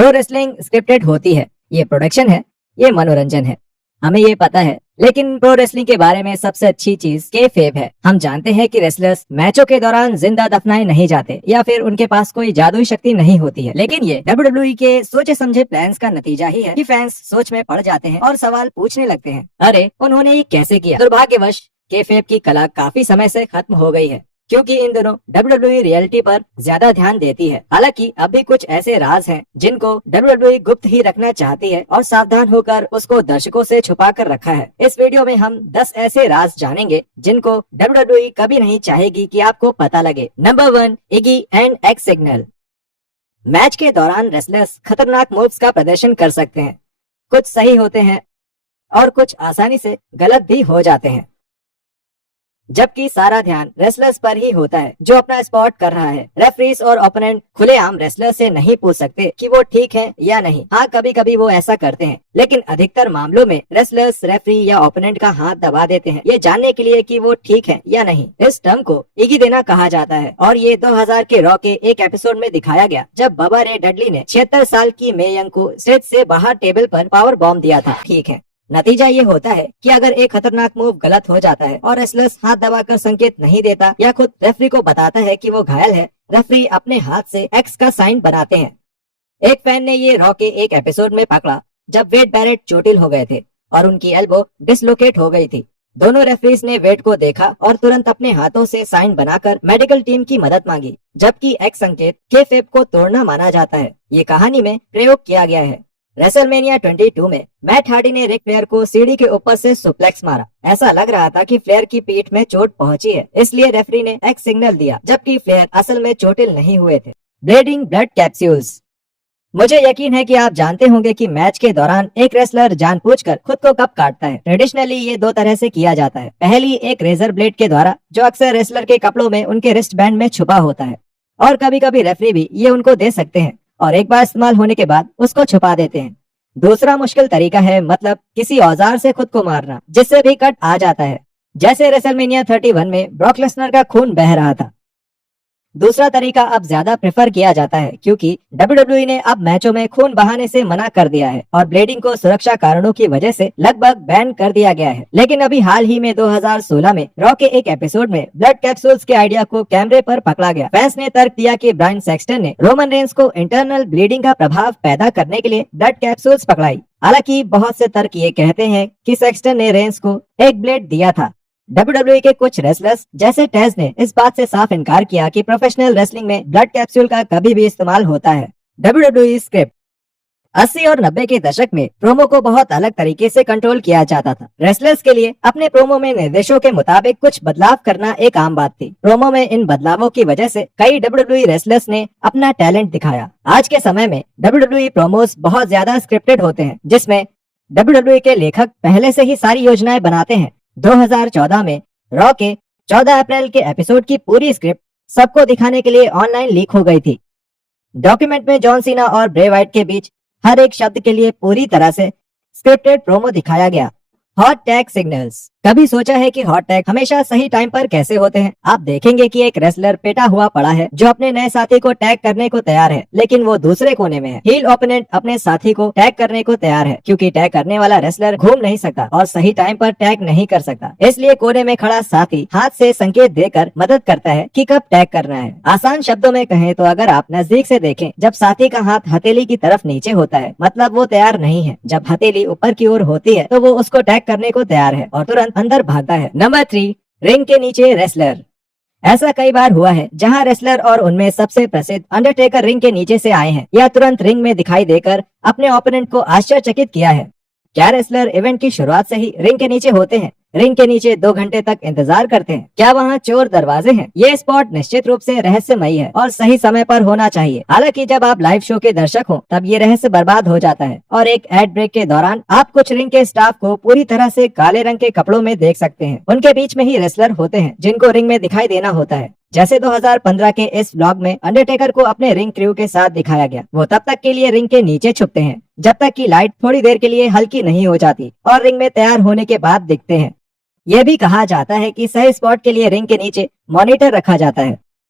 Pro wrestling scripted होती है, ये प्रोडक्शन है, ये मनोरंजन है, हमें ये पता है। लेकिन प्रो रेसलिंग के बारे में सबसे अच्छी चीज केफेब है। हम जानते हैं कि रेसलर्स मैचों के दौरान जिंदा दफनाए नहीं जाते या फिर उनके पास कोई जादुई शक्ति नहीं होती है। लेकिन ये WWE के सोचे समझे प्लान्स का नतीजा ही है कि फैंस सोच में पड़ जाते हैं और सवाल पूछने लगते हैं, अरे उन्होंने ये कैसे किया। दुर्भाग्यवश केफेब की कला काफी समय से खत्म हो गई है, क्योंकि इन दिनों WWE रियलिटी पर ज्यादा ध्यान देती है। हालांकि अभी कुछ ऐसे राज हैं जिनको WWE गुप्त ही रखना चाहती है और सावधान होकर उसको दर्शकों से छुपा कर रखा है। इस वीडियो में हम 10 ऐसे राज जानेंगे जिनको WWE कभी नहीं चाहेगी कि आपको पता लगे। Number 1, Iggy and x signal. Match के दौरान रेसलर्स खतरनाक मूव्स का प्रदर्शन कर सकते हैं। कुछ सही होते हैं और कुछ आसानी से गलत भी हो जाते हैं, जबकि सारा ध्यान रेसलर्स पर ही होता है जो अपना स्पॉट कर रहा है। रेफरीज और ओपोनेंट खुलेआम रेसलर से नहीं पूछ सकते कि वो ठीक है या नहीं। हाँ, कभी कभी वो ऐसा करते हैं, लेकिन अधिकतर मामलों में रेसलर्स रेफरी या ओपोनेंट का हाथ दबा देते हैं, ये जानने के लिए कि वो ठीक है या नहीं। इस टर्म को इगी देना कहा जाता है और ये 2000 के रॉ के एक एपिसोड में दिखाया गया, जब बबा रे डडली ने 76 साल की मे यंग को स्टेज से बाहर टेबल पर पावर बॉम्ब दिया था। ठीक है, नतीजा ये होता है कि अगर एक खतरनाक मूव गलत हो जाता है और रेसलर्स हाथ दबाकर संकेत नहीं देता या खुद रेफरी को बताता है कि वो घायल है, रेफरी अपने हाथ से एक्स का साइन बनाते हैं। एक फैन ने ये रॉ के एक एपिसोड में पकड़ा जब वेड बैरेट चोटिल हो गए थे और उनकी एल्बो डिसलोकेट हो गई थी। दोनों रेफरीज ने वेड को देखा और तुरंत अपने हाथों से साइन बनाकर मेडिकल टीम की मदद मांगी, जबकि एक्स संकेत केफेब को तोड़ना माना जाता है। ये कहानी में प्रयोग किया गया है। रेसलमेनिया 22 में मैट हार्डी ने रिक फ्लेयर को सीढ़ी के ऊपर से सुप्लेक्स मारा। ऐसा लग रहा था कि फ्लेयर की पीठ में चोट पहुंची है, इसलिए रेफरी ने एक्स सिग्नल दिया, जबकि फ्लेयर असल में चोटिल नहीं हुए थे। Bleeding blood capsules. मुझे यकीन है कि आप जानते होंगे कि मैच के दौरान एक रेसलर जानबूझकर खुद को कब काटता है। ट्रेडिशनली ये 2 तरह से किया जाता है। पहली एक रेजर ब्लेड के द्वारा, जो अक्सर रेसलर के कपड़ों में उनके रिस्ट बैंड में छुपा होता है, और कभी कभी रेफरी भी ये उनको दे सकते हैं और एक बार इस्तेमाल होने के बाद उसको छुपा देते हैं। दूसरा मुश्किल तरीका है, मतलब किसी औजार से खुद को मारना जिससे भी कट आ जाता है, जैसे रेसलमेनिया 31 में ब्रॉक लेसनर का खून बह रहा था। दूसरा तरीका अब ज्यादा प्रेफर किया जाता है क्योंकि WWE ने अब मैचों में खून बहाने से मना कर दिया है और ब्लीडिंग को सुरक्षा कारणों की वजह से लगभग बैन कर दिया गया है। लेकिन अभी हाल ही में 2016 में रॉ के एक एपिसोड में ब्लड कैप्सूल्स के आइडिया को कैमरे पर पकड़ा गया। फैंस ने तर्क दिया कि ब्रायन सेक्सटन ने रोमन रेंस को इंटरनल ब्लीडिंग का प्रभाव पैदा करने के लिए ब्लड कैप्सूल्स पकड़ाई। हालांकि बहुत से तर्क ये कहते हैं कि सेक्सटन ने रेंस को एक ब्लेड दिया था। WWE के कुछ रेसलर्स जैसे टेज ने इस बात से साफ इनकार किया कि प्रोफेशनल रेसलिंग में ब्लड कैप्सूल का कभी भी इस्तेमाल होता है। WWE script. 80 और 90 के दशक में प्रोमो को बहुत अलग तरीके से कंट्रोल किया जाता था। रेसलर्स के लिए अपने प्रोमो में निर्देशों के मुताबिक कुछ बदलाव करना एक आम बात थी। प्रोमो में इन बदलावों की वजह से कई WWE रेसलर्स ने अपना टैलेंट दिखाया। आज के समय में WWE प्रोमोस बहुत ज्यादा स्क्रिप्टेड होते हैं, जिसमें WWE के लेखक पहले से ही सारी योजनाएं बनाते हैं। 2014 में रॉ के 14 अप्रैल के एपिसोड की पूरी स्क्रिप्ट सबको दिखाने के लिए ऑनलाइन लीक हो गई थी। डॉक्यूमेंट में जॉन सीना और ब्रे वाइट के बीच हर एक शब्द के लिए पूरी तरह से स्क्रिप्टेड प्रोमो दिखाया गया। Hot tag signals. कभी सोचा है कि हॉट टैग हमेशा सही टाइम पर कैसे होते हैं? आप देखेंगे कि एक रेसलर पेटा हुआ पड़ा है जो अपने नए साथी को टैग करने को तैयार है, लेकिन वो दूसरे कोने में है। हील ओपोनेंट अपने साथी को टैग करने को तैयार है, क्योंकि टैग करने वाला रेसलर घूम नहीं सकता और सही टाइम पर टैग नहीं कर सकता। इसलिए कोने में खड़ा साथी हाथ से संकेत देकर मदद करता है कि कब टैग करना है। आसान शब्दों में कहें तो अगर आप नजदीक से देखें, जब साथी का हाथ हथेली की तरफ नीचे होता है, मतलब वो तैयार नहीं है। जब हथेली ऊपर की ओर होती है तो वो उसको टैग करने को तैयार है और तुरंत अंदर भागता है। नंबर 3, रिंग के नीचे रेसलर। ऐसा कई बार हुआ है जहां रेसलर और उनमें सबसे प्रसिद्ध अंडरटेकर रिंग के नीचे से आए हैं या तुरंत रिंग में दिखाई देकर अपने ओपोनेंट को आश्चर्यचकित किया है। क्या रेसलर इवेंट की शुरुआत से ही रिंग के नीचे होते हैं? रिंग के नीचे 2 घंटे तक इंतजार करते हैं? क्या वहाँ चोर दरवाजे हैं? ये स्पॉट निश्चित रूप से रहस्यमयी है और सही समय पर होना चाहिए। हालांकि जब आप लाइव शो के दर्शक हो तब ये रहस्य बर्बाद हो जाता है और एक एड ब्रेक के दौरान आप कुछ रिंग के स्टाफ को पूरी तरह से काले रंग के कपड़ों में देख सकते हैं। उनके बीच में ही रेसलर होते हैं जिनको रिंग में दिखाई देना होता है। जैसे 2015 के इस व्लॉग में अंडरटेकर को अपने रिंग क्रू के साथ दिखाया गया। वो तब तक के लिए रिंग के नीचे छुपते हैं जब तक कि लाइट थोड़ी देर के लिए हल्की नहीं हो जाती और रिंग में तैयार होने के बाद दिखते हैं। यह भी कहा जाता है कि सही स्पॉट के लिए रिंग के नीचे मॉनिटर रखा जाता है।